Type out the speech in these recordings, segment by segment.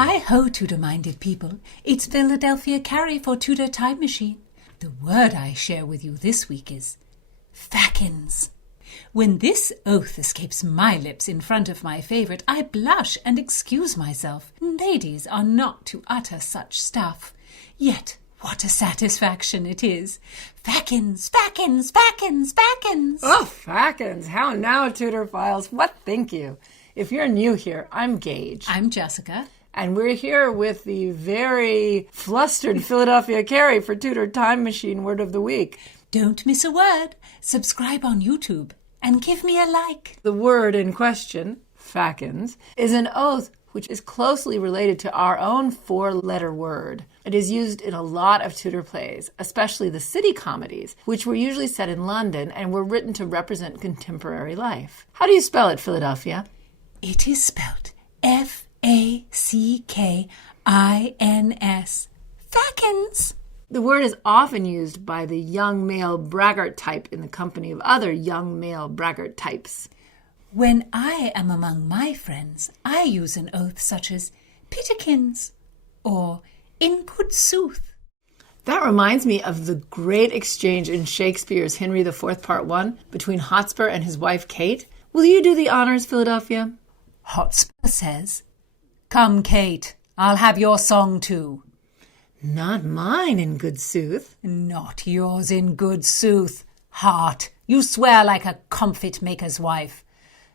Hi-ho, Tudor-minded people. It's Philadelphia Carey for Tudor Time Machine. The word I share with you this week is fackins. When this oath escapes my lips in front of my favourite, I blush and excuse myself. Ladies are not to utter such stuff. Yet what a satisfaction it is. Fackins, fackins, fackins, fackins. Oh, fackins. How now, Tudor Files? What think you? If you're new here, I'm Gage. I'm Jessica. And we're here with the very flustered Philadelphia Carey for Tudor Time Machine Word of the Week. Don't miss a word. Subscribe on YouTube and give me a like. The word in question, fackins, is an oath which is closely related to our own four-letter word. It is used in a lot of Tudor plays, especially the city comedies, which were usually set in London and were written to represent contemporary life. How do you spell it, Philadelphia? It is spelled Fackins. Fackins. The word is often used by the young male braggart type in the company of other young male braggart types. When I am among my friends, I use an oath such as Pitikins or in good sooth. That reminds me of the great exchange in Shakespeare's Henry IV, Part 1 between Hotspur and his wife Kate. Will you do the honors, Philadelphia? Hotspur says, "Come, Kate, I'll have your song too." Not mine, in good sooth. Not yours, in good sooth. Heart, you swear like a comfit maker's wife.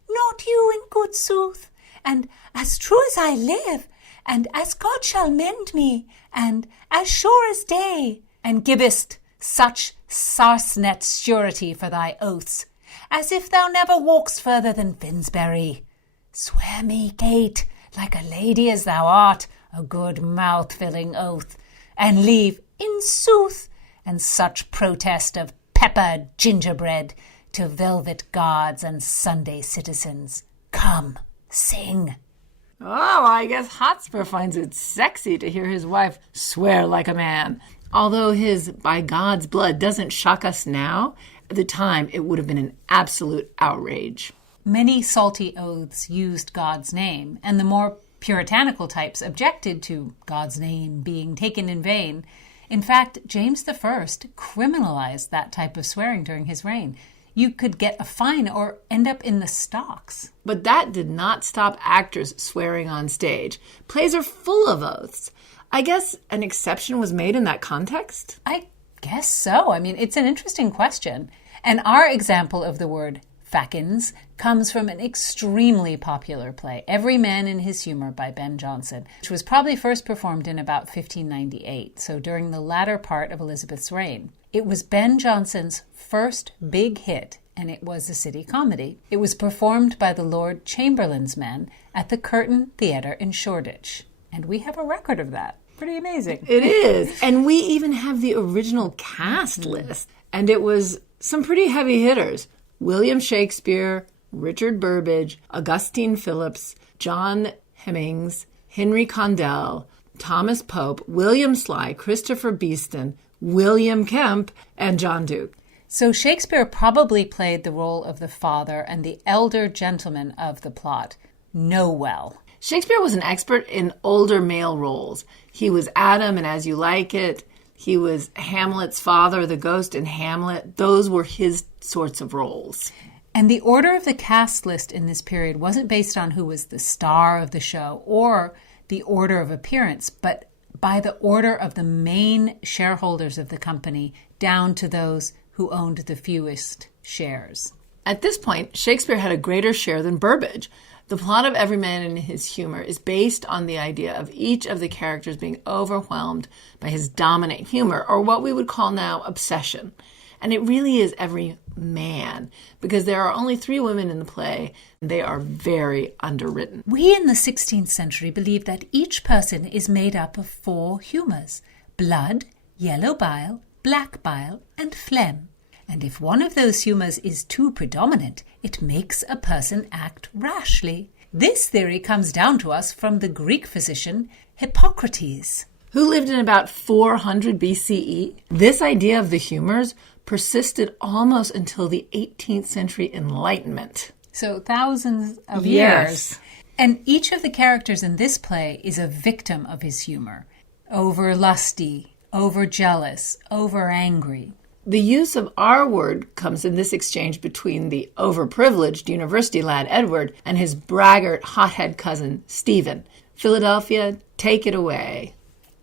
Not you, in good sooth. And as true as I live, and as God shall mend me, and as sure as day, and givest such sarsenet surety for thy oaths, as if thou never walk'st further than Finsbury. Swear me, Kate, like a lady as thou art, a good mouth-filling oath, and leave, in sooth, and such protest of peppered gingerbread to velvet guards and Sunday citizens. Come, sing. Oh, I guess Hotspur finds it sexy to hear his wife swear like a man. Although his by God's blood doesn't shock us now, at the time it would have been an absolute outrage. Many salty oaths used God's name, and the more puritanical types objected to God's name being taken in vain. In fact, James I criminalized that type of swearing during his reign. You could get a fine or end up in the stocks. But that did not stop actors swearing on stage. Plays are full of oaths. I guess an exception was made in that context? I guess so. I mean, it's an interesting question. And our example of the word fackins comes from an extremely popular play, Every Man in His Humour by Ben Jonson, which was probably first performed in about 1598, so during the latter part of Elizabeth's reign. It was Ben Jonson's first big hit, and it was a city comedy. It was performed by the Lord Chamberlain's men at the Curtain Theatre in Shoreditch, and we have a record of that. Pretty amazing. It is. And we even have the original cast list, and it was some pretty heavy hitters. William Shakespeare, Richard Burbage, Augustine Phillips, John Hemmings, Henry Condell, Thomas Pope, William Sly, Christopher Beeston, William Kemp, and John Duke. So Shakespeare probably played the role of the father and the elder gentleman of the plot. Know well. Shakespeare was an expert in older male roles. He was Adam in As You Like It. He was Hamlet's father, the ghost in Hamlet. Those were his sorts of roles. And the order of the cast list in this period wasn't based on who was the star of the show or the order of appearance, but by the order of the main shareholders of the company down to those who owned the fewest shares. At this point, Shakespeare had a greater share than Burbage. The plot of Every Man in His Humour is based on the idea of each of the characters being overwhelmed by his dominant humor, or what we would call now obsession. And it really is every man, because there are only 3 women in the play, and they are very underwritten. We in the 16th century believe that each person is made up of 4 humours: blood, yellow bile, black bile, and phlegm. And if one of those humours is too predominant, it makes a person act rashly. This theory comes down to us from the Greek physician Hippocrates, who lived in about 400 BCE. This idea of the humours persisted almost until the 18th century Enlightenment. So thousands of years. And each of the characters in this play is a victim of his humor. Over lusty, over jealous, over angry. The use of our word comes in this exchange between the overprivileged university lad Edward and his braggart hothead cousin Stephen. Philadelphia, take it away.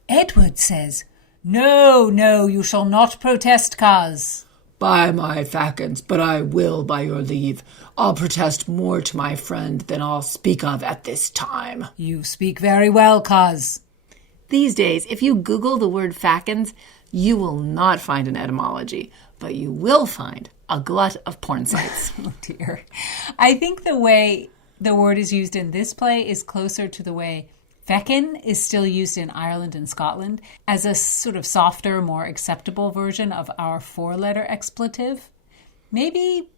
Edward says, "No, no, you shall not protest, coz." By my fackins, but I will by your leave. I'll protest more to my friend than I'll speak of at this time. You speak very well, coz. These days, if you Google the word fackins, you will not find an etymology, but you will find a glut of porn sites. Oh dear. I think the way the word is used in this play is closer to the way feckin is still used in Ireland and Scotland as a sort of softer, more acceptable version of our four-letter expletive. Maybe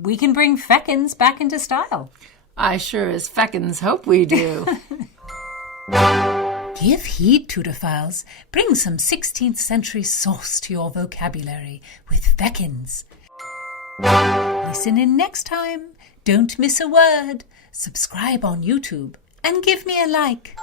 we can bring feckins back into style. I sure as feckins hope we do. Give heed, Tudorphiles. Bring some 16th century sauce to your vocabulary with feckins. Listen in next time. Don't miss a word. Subscribe on YouTube and give me a like.